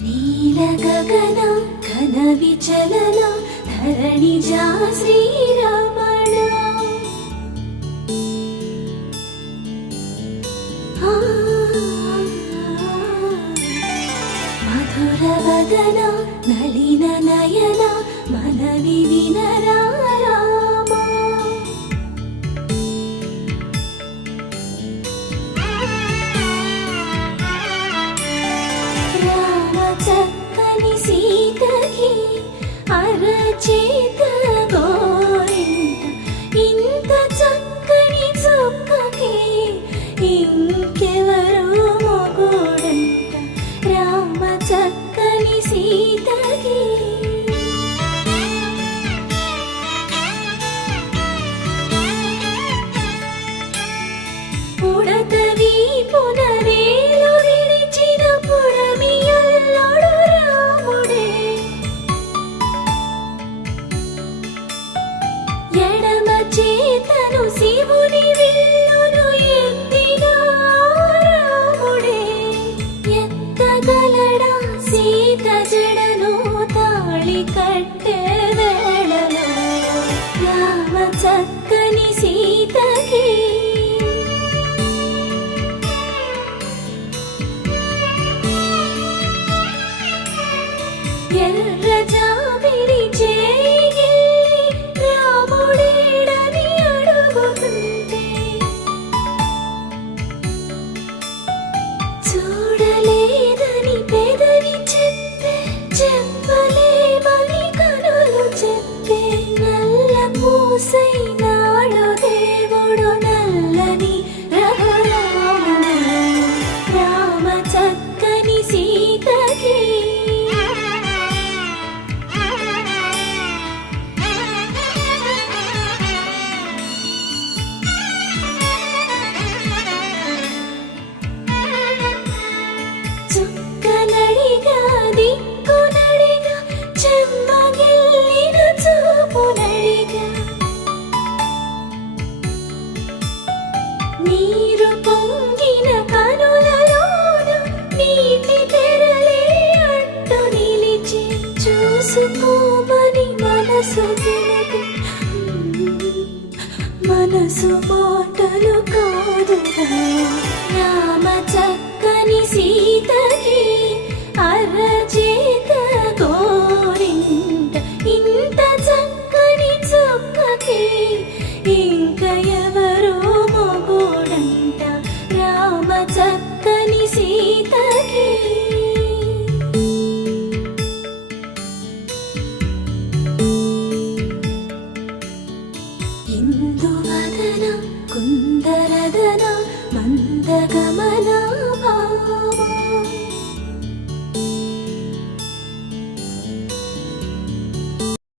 నీల గగన ఘన విచలన ధరణిజా శ్రీరమణ మధుర వదన నళిన నయన మనవి వినరా చక్కని సీతకి అరచేత గోరింట ఇంత చక్కని చుక్కకి ఇంకెవరు మొగుడంట రామ చక్కని సీతకి ఉడత వీపున వేలు విడిచిన పుడమియల్లోడు రాముడే ఎడమ చేతను శివుని విల్లును ఎత్తిన రాముడే ఎత్తగలడా సీత జడను తాళి కట్టే వేళలో రామ చక్కని సీతకి ఎర్ర జాబిలి చేయి రాముడేడని అడుగుతుంటే చూడలేదని పెదవి చెప్పే చెప్పలేమని కనులు చెప్పే నల్ల పూసైనాడు దేవుడు నల్లని రఘురాముడు రామ చక్కని సీతకి చుక్కనడిగా దిక్కునడిగా చెమ్మగిల్లిన చూపునడిగా నీరు పొంగిన కనులలోన నీటి తెరలే అడ్డు నిలిచి చూసుకోమని మనసు తెలుగు మనసు మాటలు కాదుగా రామ చక్కని సీతకి అరచేత గోరింట ఇంత చక్కని చుక్కకి ఇంక ఎవరు మొగుడంట రామ చక్కని సీతకి ఇందువదన కుందరదన మందగా